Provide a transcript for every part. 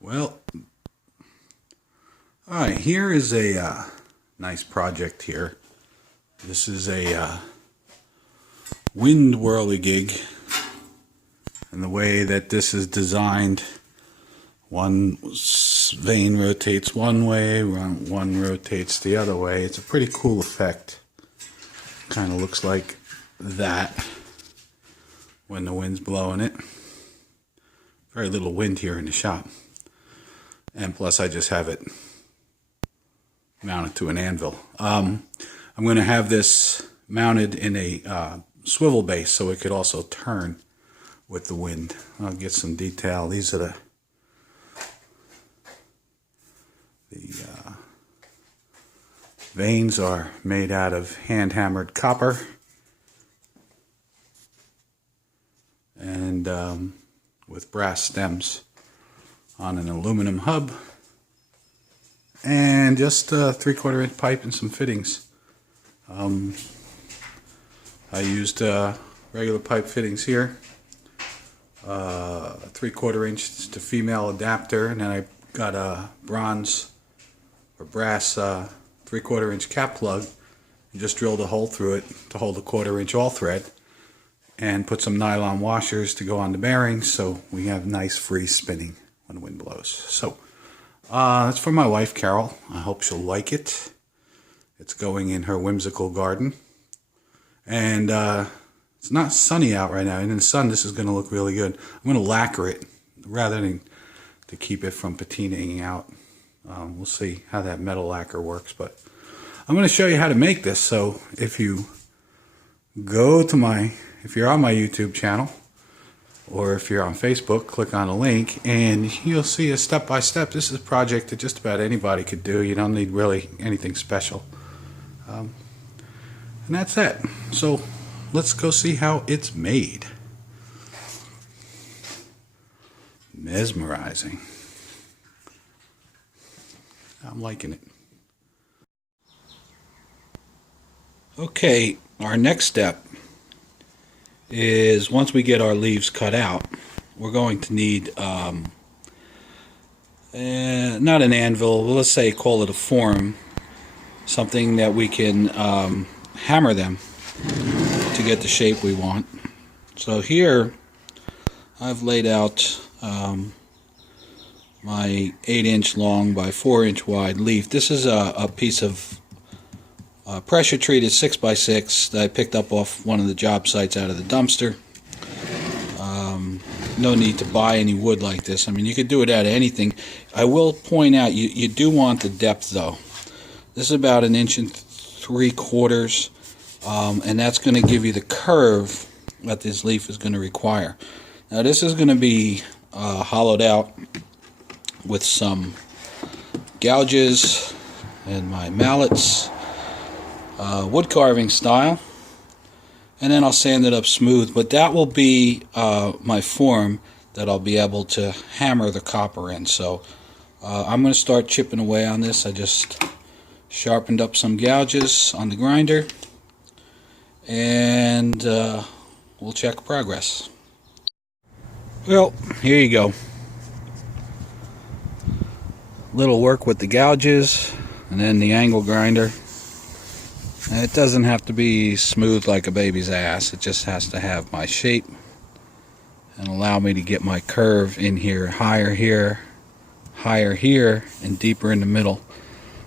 Well, alright, here is a nice project here. This is a wind whirligig, and the way that this is designed, one vane rotates one way, one rotates the other way. It's a pretty cool effect. Kind of looks like that when the wind's blowing it. Very little wind here in the shop. And plus I just have it mounted to an anvil. I'm going to have this mounted in a swivel base so it could also turn with the wind. I'll get some detail. These are the vanes are made out of hand-hammered copper and with brass stems on an aluminum hub, and just a 3/4 inch pipe and some fittings. I used regular pipe fittings here, 3/4 inch to female adapter, and then I got a bronze or brass 3/4 inch cap plug and just drilled a hole through it to hold a 1/4 inch all thread, and put some nylon washers to go on the bearings so we have nice free spinning when the wind blows. So that's for my wife Carol. I hope she'll like it. It's going in her whimsical garden, and it's not sunny out right now, and in the sun this is going to look really good. I'm going to lacquer it rather than to keep it from patinaing out. We'll see how that metal lacquer works, but I'm going to show you how to make this. So if you go to if you're on my YouTube channel, or if you're on Facebook, click on a link and you'll see a step-by-step. This is a project that just about anybody could do. You don't need really anything special. And that's it. So let's go see how it's made. Mesmerizing. I'm liking it. Okay, our next step is, once we get our leaves cut out, we're going to need not an anvil, let's say call it a form, something that we can hammer them to get the shape we want. So here I've laid out my 8-inch long by 4-inch wide leaf. This is a piece of pressure treated 6x6 that I picked up off one of the job sites out of the dumpster. No need to buy any wood like this. I mean, you could do it out of anything. I will point out, you do want the depth though. This is about 1 3/4 inches, and that's going to give you the curve that this leaf is going to require. Now this is going to be hollowed out with some gouges and my mallets, wood carving style, and then I'll sand it up smooth. But that will be my form that I'll be able to hammer the copper in. So I'm going to start chipping away on this. I just sharpened up some gouges on the grinder, and we'll check progress. Well, here you go. Little work with the gouges and then the angle grinder. And it doesn't have to be smooth like a baby's ass. It just has to have my shape and allow me to get my curve in here, higher here, and deeper in the middle.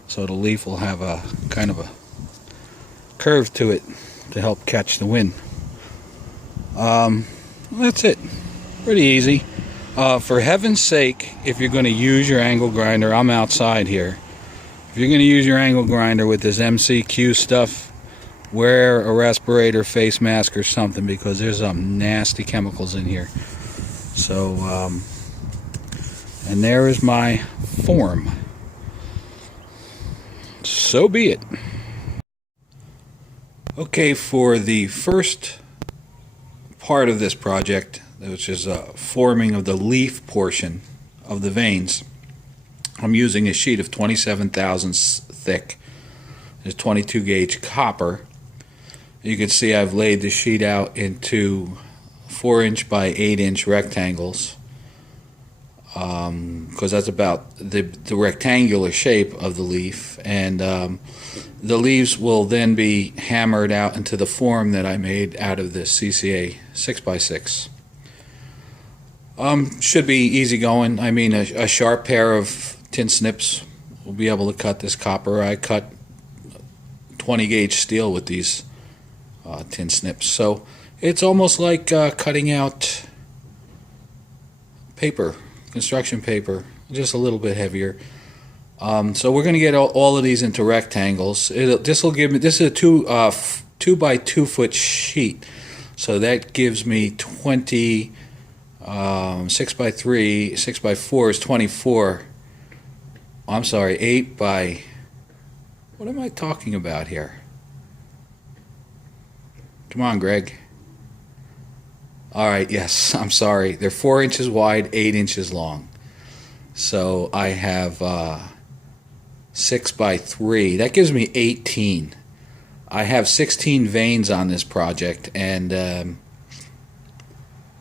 So the leaf will have a kind of a curve to it to help catch the wind. That's it. Pretty easy. For heaven's sake, if you're going to use your angle grinder, I'm outside here. If you're going to use your angle grinder with this MCQ stuff, wear a respirator, face mask or something, because there's some nasty chemicals in here. So, and there is my form. So be it. Okay, for the first part of this project, which is forming of the leaf portion of the vanes, I'm using a sheet of 27 thousandths thick. There's 22 gauge copper. You can see I've laid the sheet out into 4-inch by 8-inch rectangles. because that's about the rectangular shape of the leaf, and the leaves will then be hammered out into the form that I made out of this CCA 6x6. Should be easy going. I mean, a sharp pair of tin snips will be able to cut this copper. I cut 20 gauge steel with these tin snips, so it's almost like cutting out paper, construction paper, just a little bit heavier. So we're going to get all of these into rectangles. This will give me, this is a 2 by 2 foot sheet, so that gives me 20. 6 by 3, 6 by 4 is 24. I'm sorry, 8 by, what am I talking about here? Come on, Greg. Alright, yes, I'm sorry. They're 4 inches wide, 8 inches long. So I have 6 by 3. That gives me 18. I have 16 veins on this project, and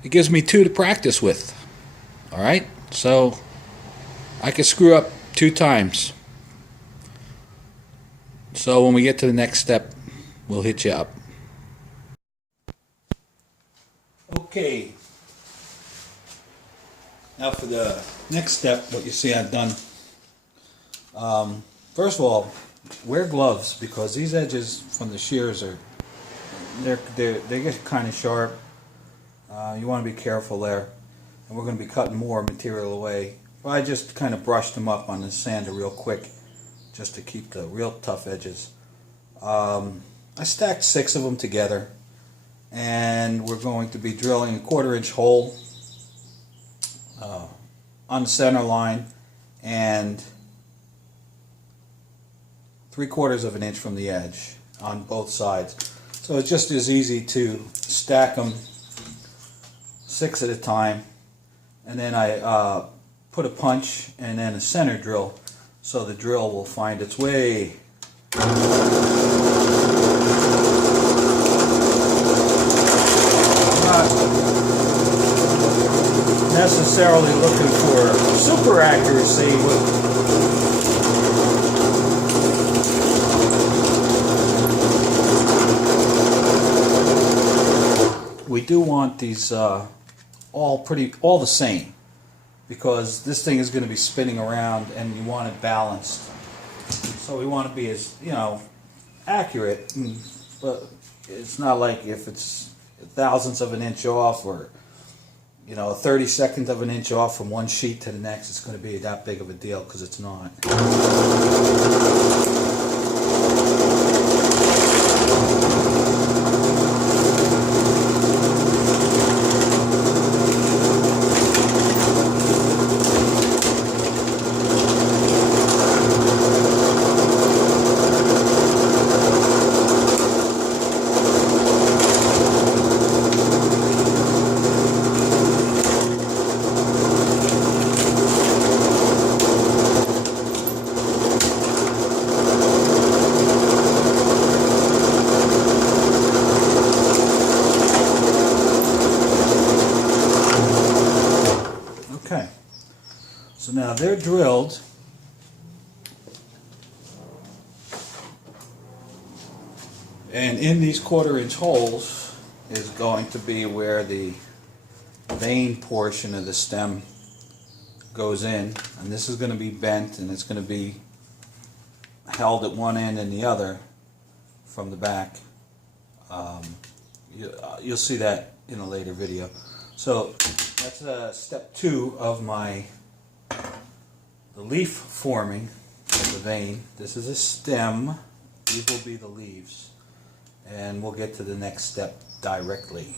it gives me 2 to practice with. Alright, so I could screw up 2 times. So when we get to the next step, we'll hit you up. Okay, now for the next step, what you see I've done. First of all, wear gloves, because these edges from the shears are they get kind of sharp. You want to be careful there, and we're going to be cutting more material away. But I just kind of brushed them up on the sander real quick, just to keep the real tough edges. I stacked 6 of them together, and we're going to be drilling a 1/4 inch hole on the center line, and 3/4 of an inch from the edge on both sides. So it's just as easy to stack them 6 at a time, and then I put a punch and then a center drill, so the drill will find its way. Not necessarily looking for super accuracy, but we do want these all the same, because this thing is going to be spinning around and you want it balanced. So we want to be as, accurate, but it's not like if it's 1/1000th of an inch off, or a 1/32 of an inch off from one sheet to the next, it's going to be that big of a deal, because it's not. So now they're drilled, and in these 1/4 inch holes is going to be where the vein portion of the stem goes in, and this is going to be bent, and it's going to be held at one end and the other from the back. You'll see that in a later video. So that's step 2 of the leaf forming of the vein. This is a stem. These will be the leaves, and we'll get to the next step directly.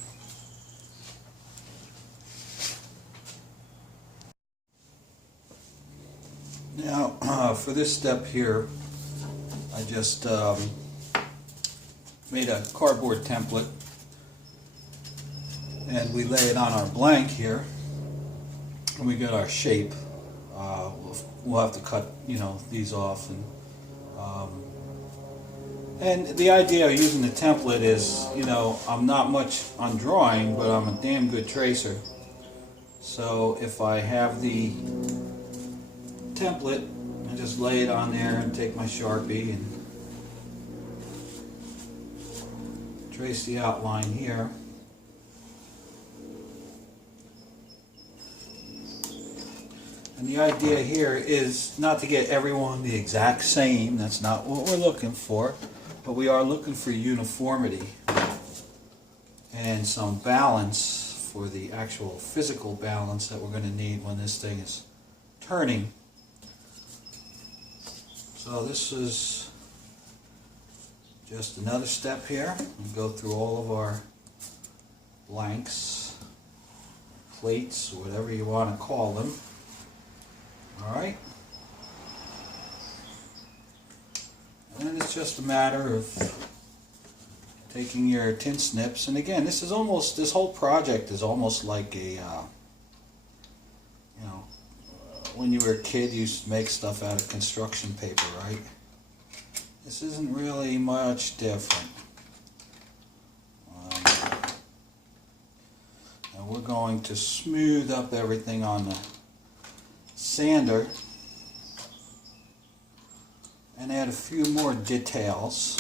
Now for this step here, I just made a cardboard template, and we lay it on our blank here, and we get our shape. We'll have to cut, these off, and the idea of using the template is, I'm not much on drawing, but I'm a damn good tracer. So if I have the template, I just lay it on there and take my Sharpie and trace the outline here. And the idea here is not to get everyone the exact same. That's not what we're looking for, but we are looking for uniformity and some balance for the actual physical balance that we're going to need when this thing is turning. So this is just another step here. We'll go through all of our blanks, plates, whatever you want to call them. Alright, and then it's just a matter of taking your tin snips, and again, this whole project is almost like a, when you were a kid you used to make stuff out of construction paper, right? This isn't really much different. And we're going to smooth up everything on the sander and add a few more details.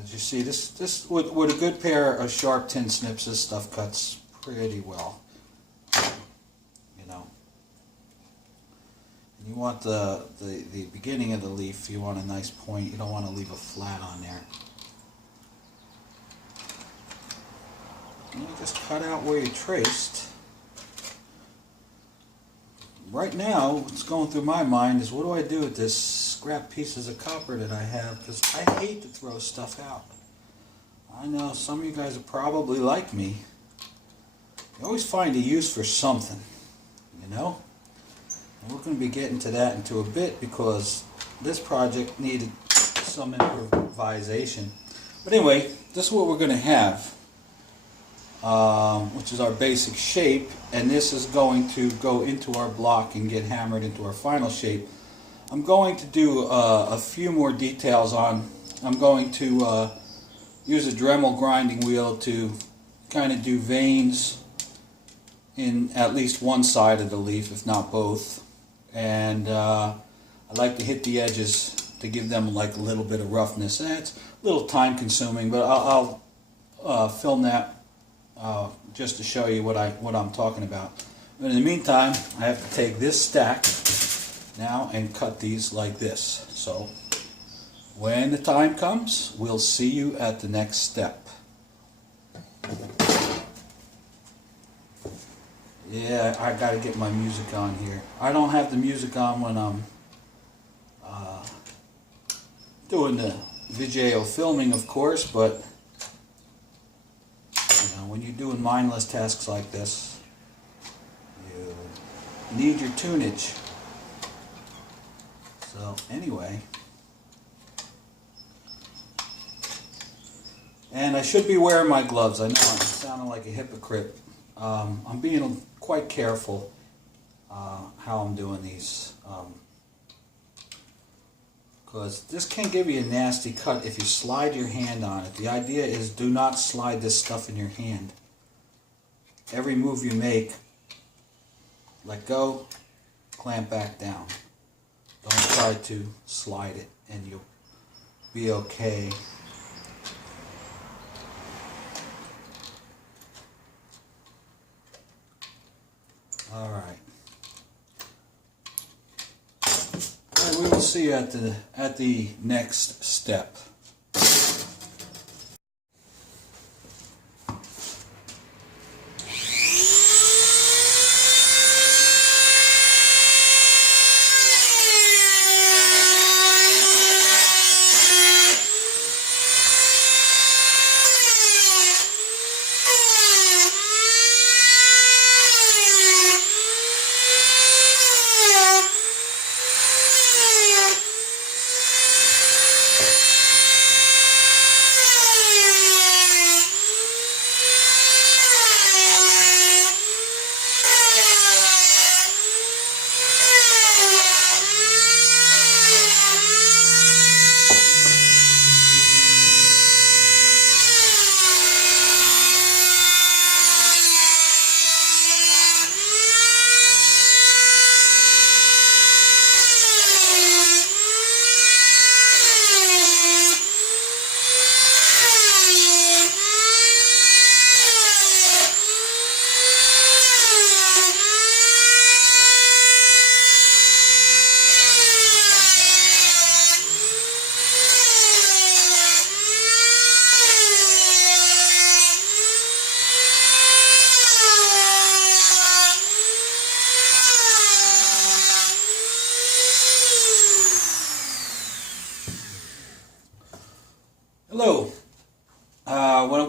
As you see, this with a good pair of sharp tin snips, this stuff cuts pretty well. You know, and you want the beginning of the leaf, you want a nice point. You don't want to leave a flat on there. And you just cut out where you traced. Right now, what's going through my mind is, what do I do with this scrap pieces of copper that I have? Because I hate to throw stuff out. I know some of you guys are probably like me. You always find a use for something, you know? And we're going to be getting to that into a bit, because this project needed some improvisation. But anyway, this is what we're going to have. Which is our basic shape, and this is going to go into our block and get hammered into our final shape. I'm going to do a few more details on. I'm going to use a Dremel grinding wheel to kind of do veins in at least one side of the leaf, if not both. And I like to hit the edges to give them like a little bit of roughness. And it's a little time consuming, but I'll film that just to show you what I'm talking about. But in the meantime, I have to take this stack now and cut these like this. So when the time comes, we'll see you at the next step. Yeah, I gotta get my music on here. I don't have the music on when I'm doing the video filming, of course, but when you're doing mindless tasks like this, you need your tunage. So anyway, and I should be wearing my gloves. I know I'm sounding like a hypocrite. I'm being quite careful how I'm doing these, because this can give you a nasty cut if you slide your hand on it. The idea is, do not slide this stuff in your hand. Every move you make, let go, clamp back down. Don't try to slide it and you'll be okay. Alright. And we will see you at the next step.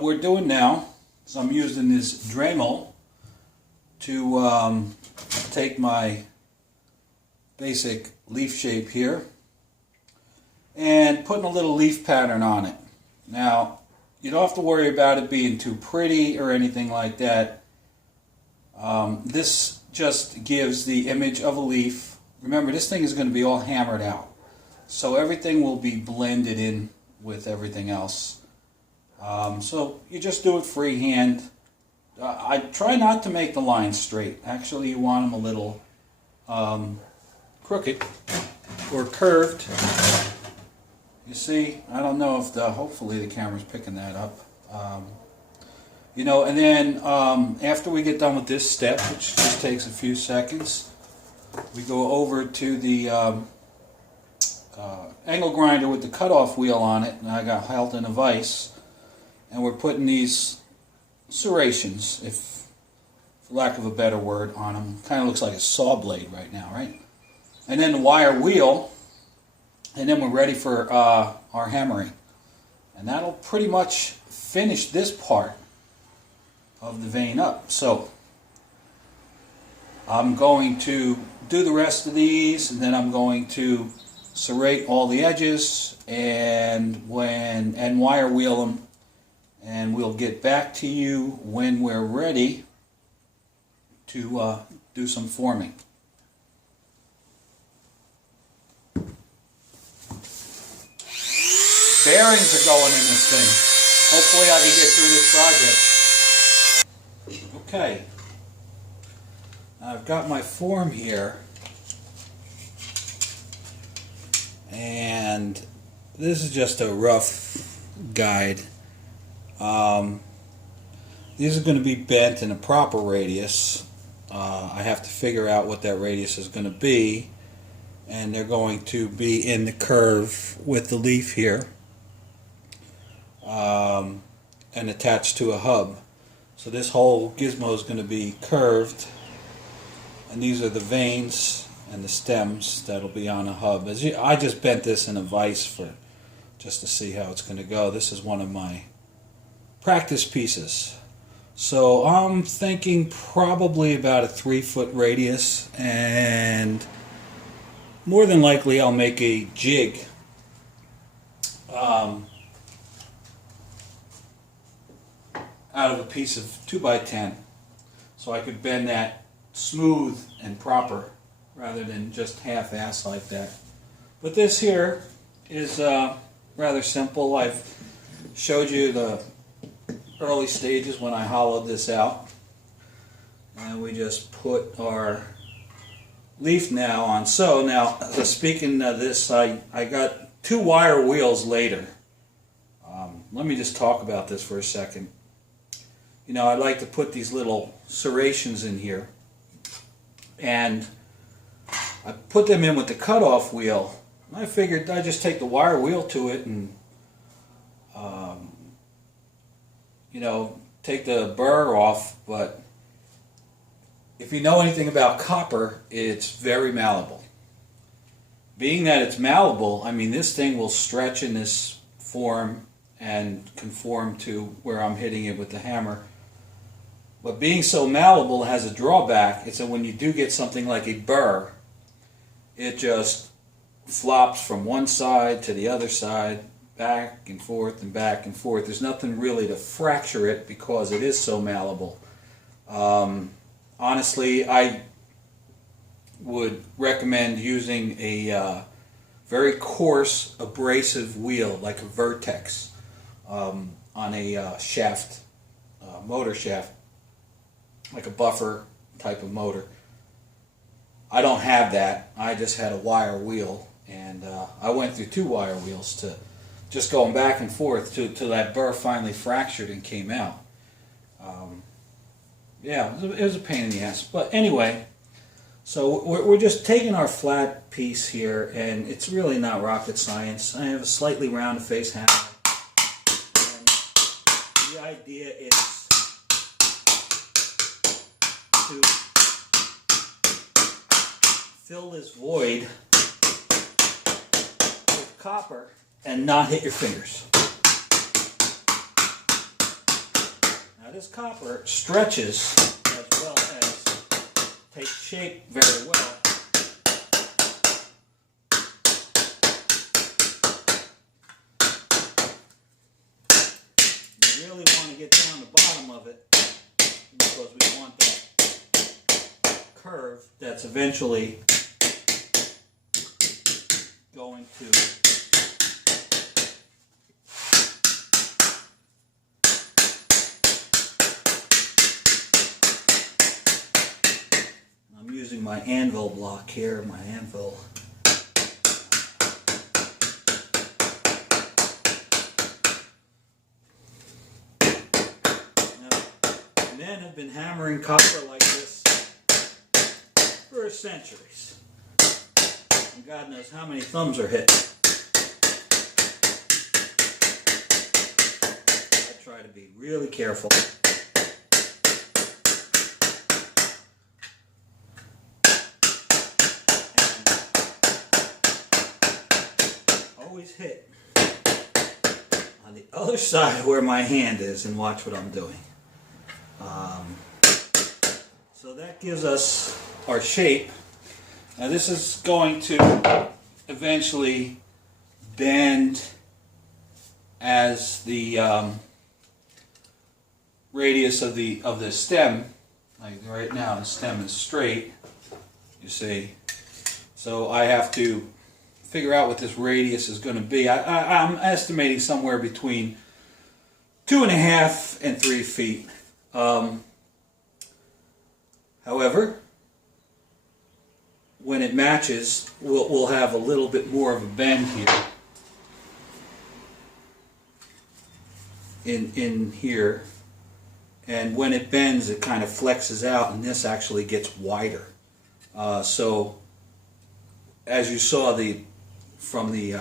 we're doing now is I'm using this Dremel to take my basic leaf shape here and putting a little leaf pattern on it. Now, you don't have to worry about it being too pretty or anything like that. This just gives the image of a leaf. Remember, this thing is going to be all hammered out, so everything will be blended in with everything else. So you just do it freehand. I try not to make the lines straight. Actually, you want them a little crooked or curved. You see, I don't know if hopefully the camera's picking that up. You know, and then after we get done with this step, which just takes a few seconds, we go over to the angle grinder with the cutoff wheel on it, and I got held in a vise, and we're putting these serrations, if for lack of a better word, on them. Kind of looks like a saw blade right now, right? And then the wire wheel, and then we're ready for our hammering. And that'll pretty much finish this part of the vein up. So I'm going to do the rest of these, and then I'm going to serrate all the edges and wire wheel them, and we'll get back to you when we're ready to do some forming. Bearings are going in this thing. Hopefully I can get through this project. Okay. I've got my form here. And this is just a rough guide. These are going to be bent in a proper radius. I have to figure out what that radius is going to be. And they're going to be in the curve with the leaf here. And attached to a hub. So this whole gizmo is going to be curved, and these are the veins and the stems that'll be on a hub. I just bent this in a vise just to see how it's going to go. This is one of my practice pieces. So I'm thinking probably about a 3-foot radius, and more than likely I'll make a jig. Out of a piece of 2x10, so I could bend that smooth and proper rather than just half-ass like that. But this here is rather simple. I've showed you the early stages when I hollowed this out, and we just put our leaf now on. So now, speaking of this, I got 2 wire wheels later. Let me just talk about this for a second. You know, I like to put these little serrations in here, and I put them in with the cutoff wheel. I figured I'd just take the wire wheel to it and, you know, take the burr off. But if you know anything about copper, it's very malleable. Being that it's malleable, I mean, this thing will stretch in this form and conform to where I'm hitting it with the hammer. But being so malleable has a drawback. It's that when you do get something like a burr, it just flops from one side to the other side, back and forth and back and forth. There's nothing really to fracture it because it is so malleable. Honestly, I would recommend using a very coarse abrasive wheel like a Vertex on a shaft, motor shaft, like a buffer type of motor. I don't have that. I just had a wire wheel, and I went through 2 wire wheels to just going back and forth till that burr finally fractured and came out. Yeah, it was a pain in the ass. But anyway, so we're just taking our flat piece here, and it's really not rocket science. I have a slightly round face hammer, and the idea is to fill this void with copper and not hit your fingers. Now this copper stretches as well as takes shape very well. You really want to get down the bottom of it because we want that curve that's eventually going to using my anvil block here, my anvil. Now, men have been hammering copper like this for centuries. And God knows how many thumbs are hit. I try to be really careful. Always hit on the other side where my hand is, and watch what I'm doing. So that gives us our shape. Now this is going to eventually bend as the radius of the stem. Like right now the stem is straight, you see. So I have to figure out what this radius is going to be. I'm estimating somewhere between 2.5 and 3 feet. However, when it matches, we'll have a little bit more of a bend here. In here. And when it bends, it kind of flexes out, and this actually gets wider. So, as you saw from the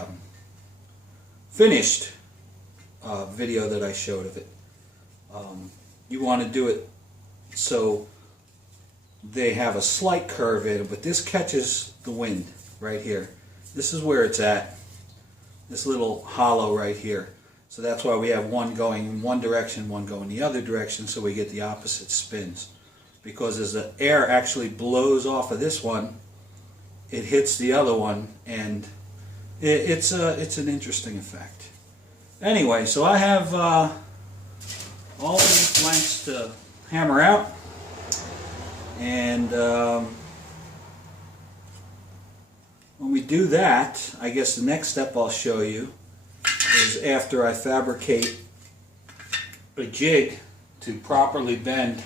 finished video that I showed of it, you want to do it so they have a slight curve in it, but this catches the wind right here. This is where it's at, this little hollow right here. So that's why we have one going in one direction, one going the other direction, so we get the opposite spins. Because as the air actually blows off of this one, it hits the other one, and it's an interesting effect. Anyway, so I have all these lengths to hammer out, and when we do that, I guess the next step I'll show you is after I fabricate a jig to properly bend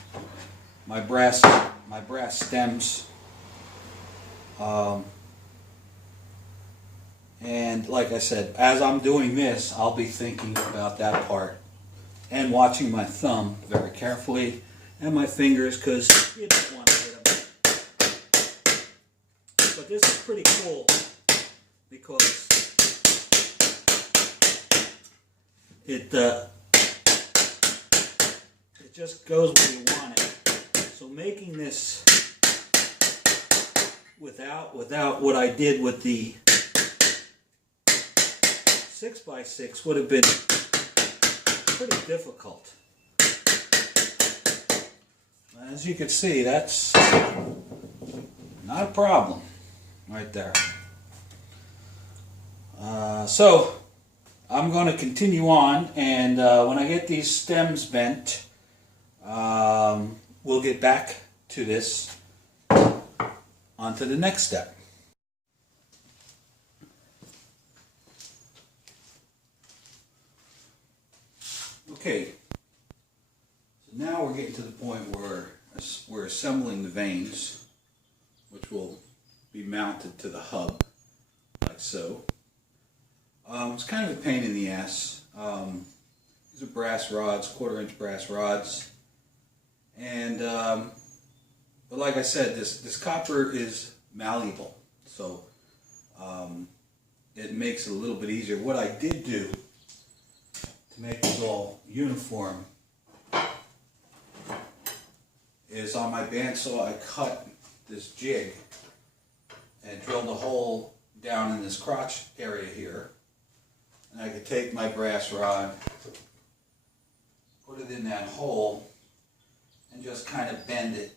my brass stems. And like I said, as I'm doing this, I'll be thinking about that part and watching my thumb very carefully and my fingers, because you don't want to hit them. But this is pretty cool because it just goes where you want it. So making this without what I did with the 6x6 would have been pretty difficult. As you can see, that's not a problem right there. So I'm going to continue on, and when I get these stems bent, we'll get back to this, on to the next step. Okay, so now we're getting to the point where we're assembling the vanes, which will be mounted to the hub, like so. It's kind of a pain in the ass. These are brass rods, 1/4-inch brass rods, and but like I said, this copper is malleable, so it makes it a little bit easier. What I did do to make this all uniform is on my bandsaw I cut this jig and drilled a hole down in this crotch area here, and I could take my brass rod, put it in that hole, and just kind of bend it.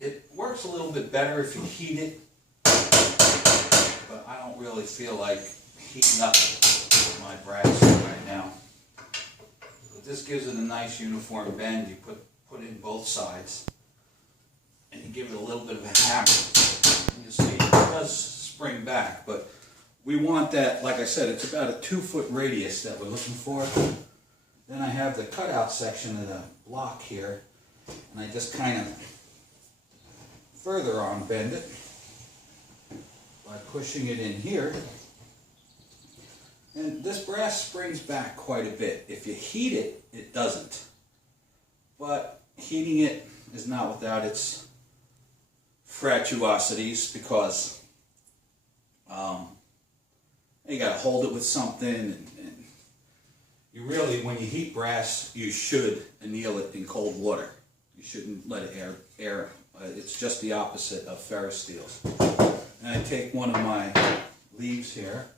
It works a little bit better if you heat it, but I don't really feel like heating up my brass right now. But this gives it a nice uniform bend. You put in both sides, and you give it a little bit of a hammer. And you see it does spring back, but we want that, like I said, it's about a 2-foot radius that we're looking for. Then I have the cutout section of the block here, and I just kind of further on bend it by pushing it in here. And this brass springs back quite a bit. If you heat it, it doesn't. But heating it is not without its fratuosities, because you got to hold it with something, and you really, when you heat brass, you should anneal it in cold water. You shouldn't let it air. It's just the opposite of ferrous steels. And I take one of my leaves here,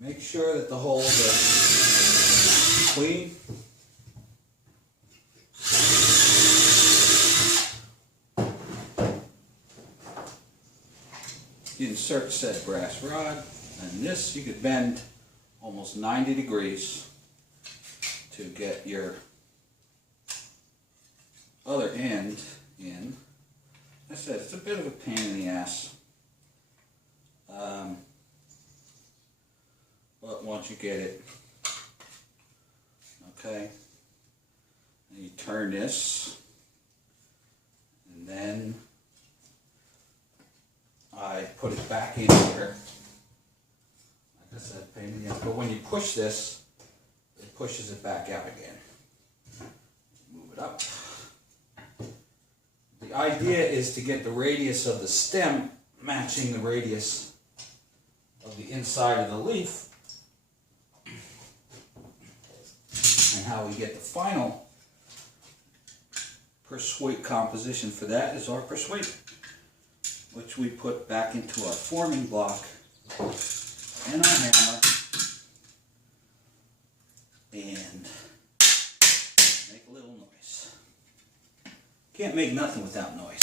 make sure that the holes are clean. You insert said brass rod, and this you could bend almost 90 degrees to get your other end in. I said it's a bit of a pain in the ass, but once you get it, okay, and you turn this, and then I put it back in here. Like I said, pain in the ass, but when you push this, it pushes it back out again. Move it up. The idea is to get the radius of the stem matching the radius of the inside of the leaf. And how we get the final persuade composition for that is our persuade, which we put back into our forming block and our hammer and make a little noise. Can't make nothing without noise.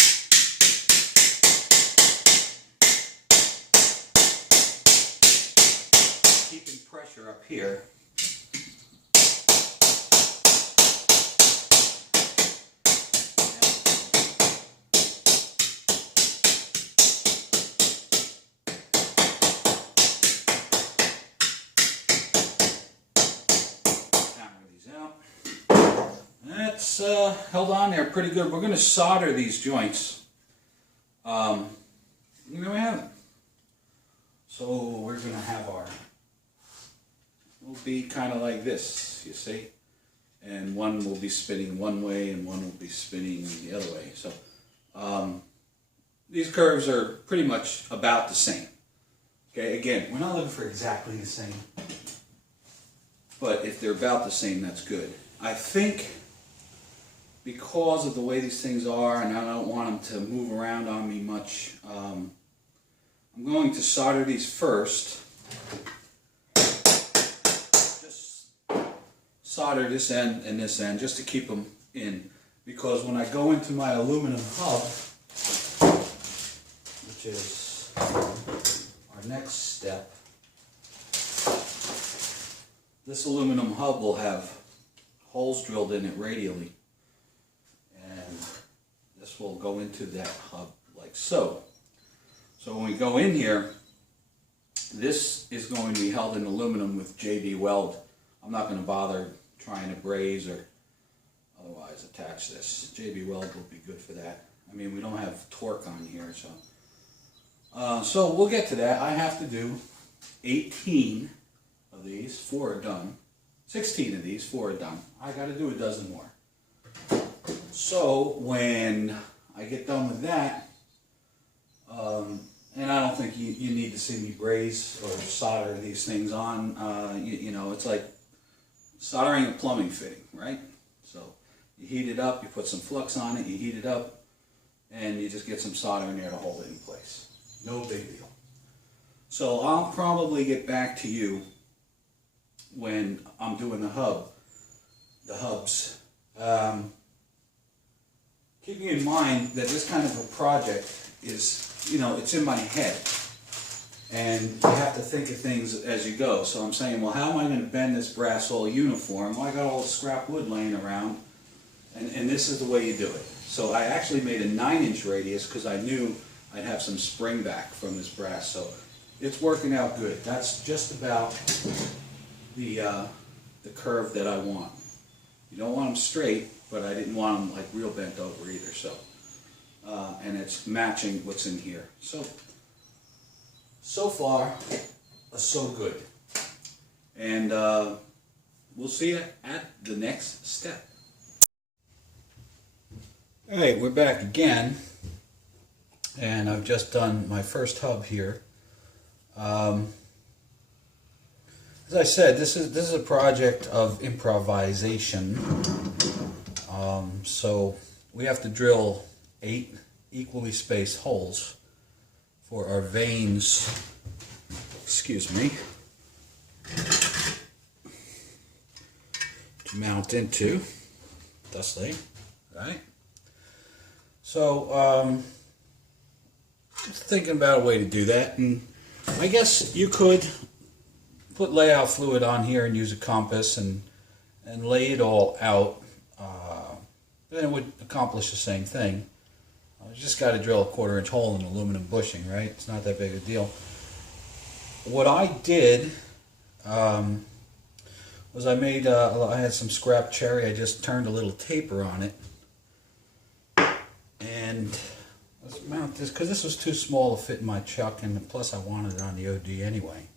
Keeping pressure up here. That's held on there pretty good. We're going to solder these joints. There we have it. So we're going to have our, will be kind of like this, you see? And one will be spinning one way and one will be spinning the other way. So these curves are pretty much about the same. Okay, again, we're not looking for exactly the same, but if they're about the same, that's good. I think because of the way these things are, and I don't want them to move around on me much, I'm going to solder these first. Just solder this end and this end just to keep them in, because when I go into my aluminum hub, which is our next step, this aluminum hub will have holes drilled in it radially. And this will go into that hub like so. So when we go in here, this is going to be held in aluminum with JB weld. I'm not going to bother trying to braze or otherwise attach this. JB weld will be good for that. I mean, we don't have torque on here, so. So we'll get to that. I have to do 18 of these, 4 are done. 16 of these, 4 are done. I got to do a dozen more. So when I get done with that, and I don't think you need to see me braze or solder these things on. You know, it's like soldering a plumbing fitting, right? So you heat it up, you put some flux on it, you heat it up, and you just get some solder in there to hold it in place. No big deal. So I'll probably get back to you when I'm doing the hubs. keeping in mind that this kind of a project is, you know, it's in my head. And you have to think of things as you go. So I'm saying, well, how am I going to bend this brass all uniform? Well, I got all the scrap wood laying around, and this is the way you do it. So I actually made a 9-inch radius because I knew I'd have some spring back from this brass. So it's working out good. That's just about the curve that I want. You don't want them straight, but I didn't want them like real bent over either. So and it's matching what's in here. So far, so good. And we'll see you at the next step. Alright, we're back again. And I've just done my first hub here. As I said, this is a project of improvisation. So we have to drill 8 equally spaced holes for our vanes, excuse me, to mount into, thusly, right? So, just thinking about a way to do that, and I guess you could put layout fluid on here and use a compass and lay it all out, then it would accomplish the same thing. You just got to drill a 1/4-inch hole in aluminum bushing, right? It's not that big a deal. What I did was I made, I had some scrap cherry. I just turned a little taper on it. And let's mount this, because this was too small to fit in my chuck, and plus I wanted it on the OD anyway.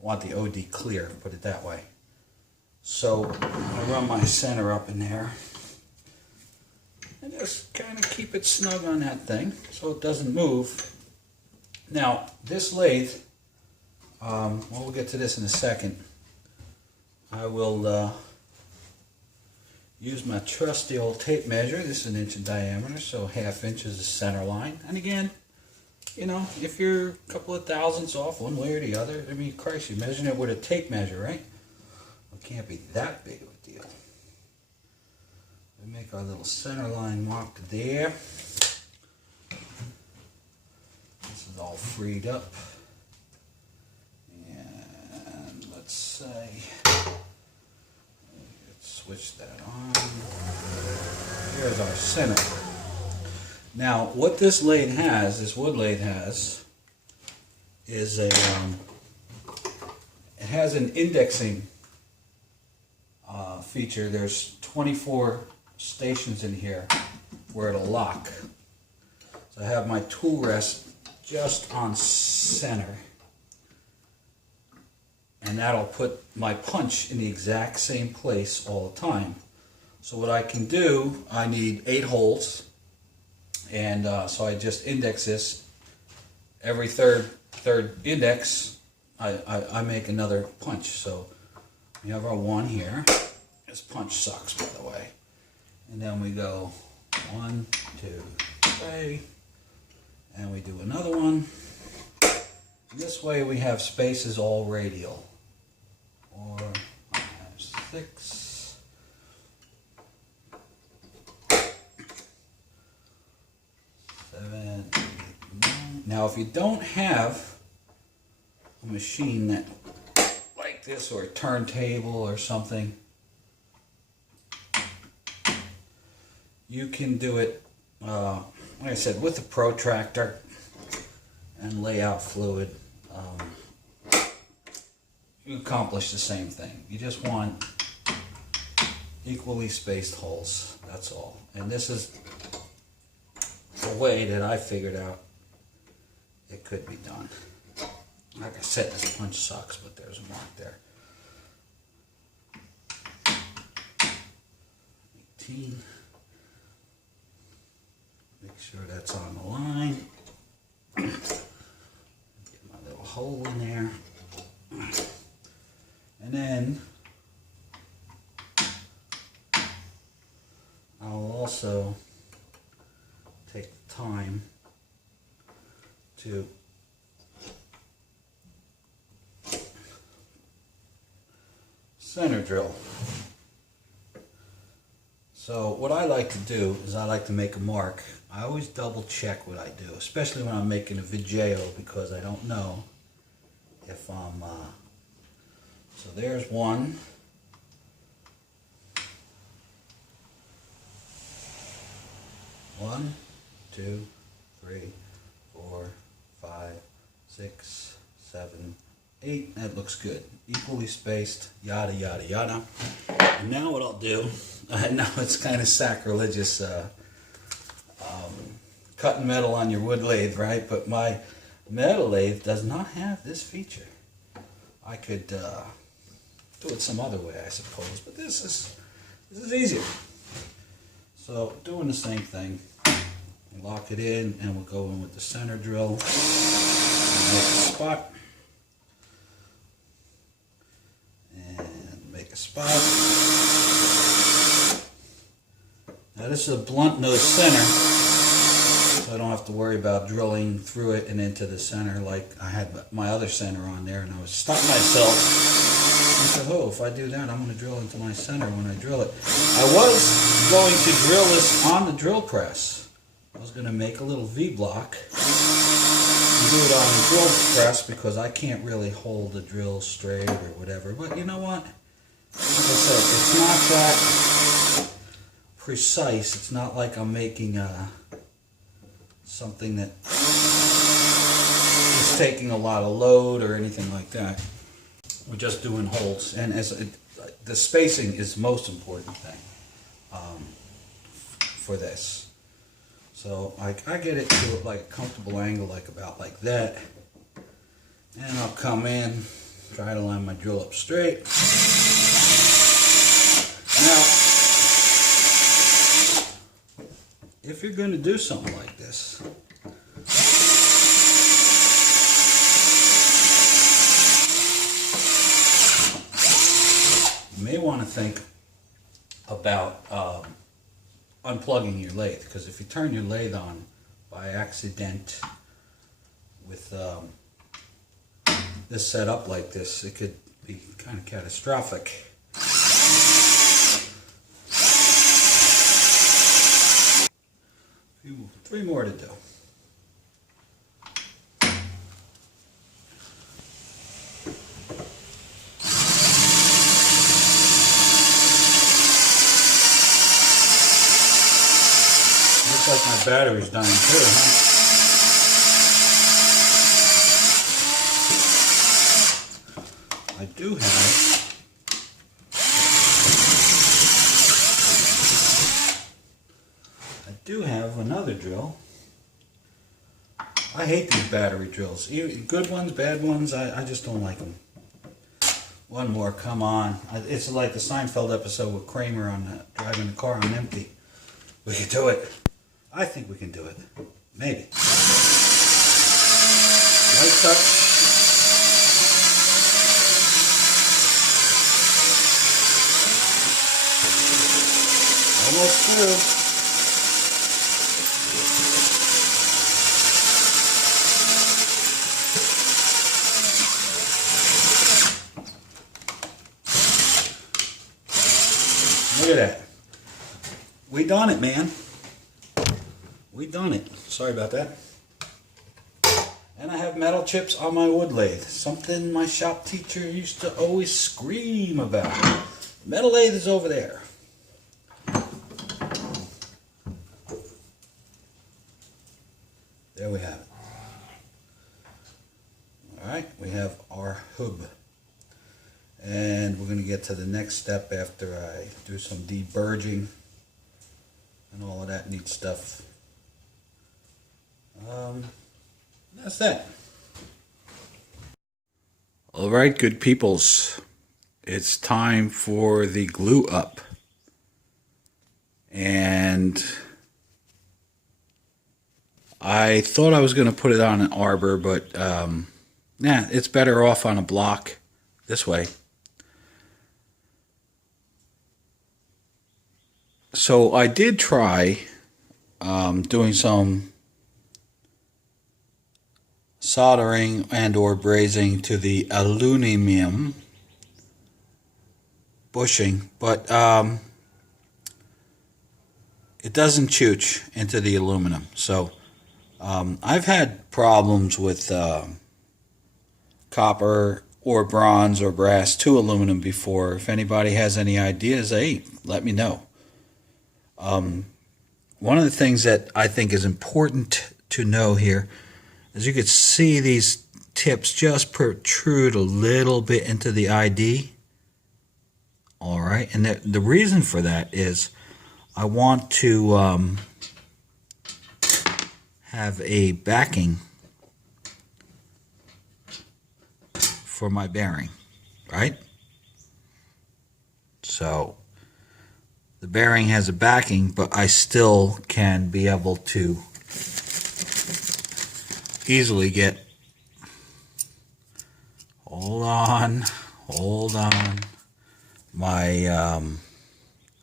I want the OD clear, put it that way. So I run my center up in there. And just kind of keep it snug on that thing so it doesn't move. Now, this lathe, well, we'll get to this in a second. I will use my trusty old tape measure. This is 1 inch in diameter, so 1/2 inch is the center line. And again, you know, if you're a couple of thousandths off one way or the other, I mean, Christ, you're measuring it with a tape measure, right? It can't be that big of a deal. We make our little center line mark there. This is all freed up. And let's say, let's switch that on. Here's our center. Now, what this lathe has, this wood lathe has, is a, it has an indexing feature. There's 24 stations in here where it'll lock. So I have my tool rest just on center, and that'll put my punch in the exact same place all the time. So what I can do, I need 8 holes, and so I just index this. Every third index, I make another punch. So we have our 1 here. This punch sucks, by the way. And then we go 1, 2, 3, and we do another one. This way we have spaces all radial. 4, 5, 6. 7, 8, 9. Now, if you don't have a machine that like this, or a turntable or something, you can do it, like I said, with a protractor and layout fluid. You accomplish the same thing. You just want equally spaced holes, that's all. And this is the way that I figured out it could be done. Like I said, this punch sucks, but there's a mark there. 18. Make sure that's on the line. Get my little hole in there. And then I'll also take the time to center drill. So what I like to do is I like to make a mark. I always double check what I do, especially when I'm making a video, because I don't know if I'm, so there's one. One, two, 3, 4, 5, 6, 7, 8. That looks good. Equally spaced, yada, yada, yada. And now what I'll do, I know it's kind of sacrilegious cutting metal on your wood lathe, right? But my metal lathe does not have this feature. I could do it some other way, I suppose, but this is easier. So doing the same thing. Lock it in, and we'll go in with the center drill. Make a spot. And make a spot. Now this is a blunt nose center, so I don't have to worry about drilling through it and into the center like I had my other center on there, and I was stopping myself. I said, oh, if I do that, I'm going to drill into my center when I drill it. I was going to drill this on the drill press. I was going to make a little V-block and do it on the drill press because I can't really hold the drill straight or whatever. But you know what? Like I said, it's not that precise. It's not like I'm making something that is taking a lot of load or anything like that. We're just doing holes. And the spacing is the most important thing for this. So I get it to like a comfortable angle, like about like that. And I'll come in, try to line my drill up straight. Now, if you're going to do something like this, you may want to think about unplugging your lathe, because if you turn your lathe on by accident with this set up like this, it could be kind of catastrophic. 3 more to do. Looks like my battery's dying too, huh? I do have another drill. I hate these battery drills. Good ones, bad ones, I just don't like them. One more, come on. It's like the Seinfeld episode with Kramer on driving the car on empty. We can do it. I think we can do it. Maybe. Light touch. Almost through. Look at that. We done it, man. We done it. Sorry about that. And I have metal chips on my wood lathe. Something my shop teacher used to always scream about. Metal lathe is over there. There we have it. Alright, we have our hub. And we're going to get to the next step after I do some deburging and all of that neat stuff. That's that. Alright, good peoples. It's time for the glue up. And I thought I was going to put it on an arbor, but nah, it's better off on a block this way. So I did try doing some soldering and or brazing to the aluminum bushing, but it doesn't chooch into the aluminum. So I've had problems with copper or bronze or brass to aluminum before. If anybody has any ideas, hey, let me know. One of the things that I think is important to know here is you could see these tips just protrude a little bit into the ID. All right, and the reason for that is I want to have a backing for my bearing, right? So the bearing has a backing, but I still can be able to easily get, hold on, my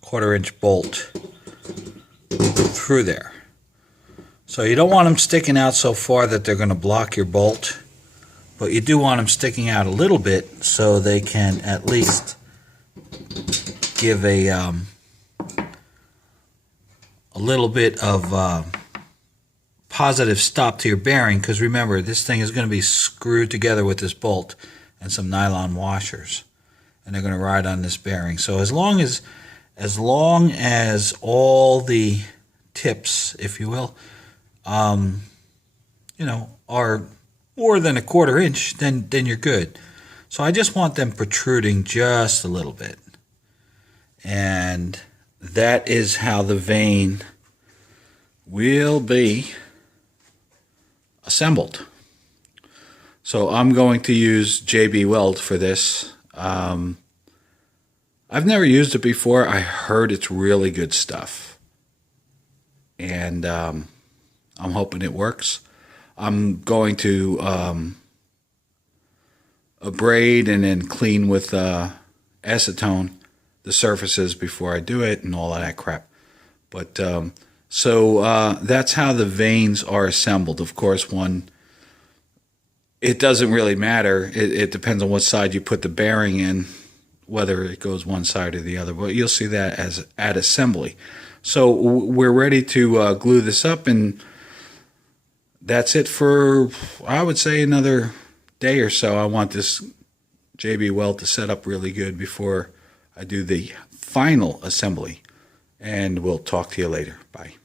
1/4 inch bolt through there. So you don't want them sticking out so far that they're going to block your bolt, but you do want them sticking out a little bit so they can at least give a little bit of positive stop to your bearing, because remember, this thing is going to be screwed together with this bolt and some nylon washers, and they're going to ride on this bearing. So as long as all the tips, if you will, are more than a 1/4 inch, then you're good. So I just want them protruding just a little bit, and that is how the vane will be assembled. So I'm going to use JB Weld for this. I've never used it before. I heard it's really good stuff, and I'm hoping it works. I'm going to abrade and then clean with acetone the surfaces before I do it and all of that crap. But so that's how the vanes are assembled. Of course, it doesn't really matter. It depends on what side you put the bearing in, whether it goes one side or the other. But you'll see that as at assembly. So we're ready to glue this up, and that's it for, I would say, another day or so. I want this JB Weld to set up really good before I do the final assembly. And we'll talk to you later. Bye.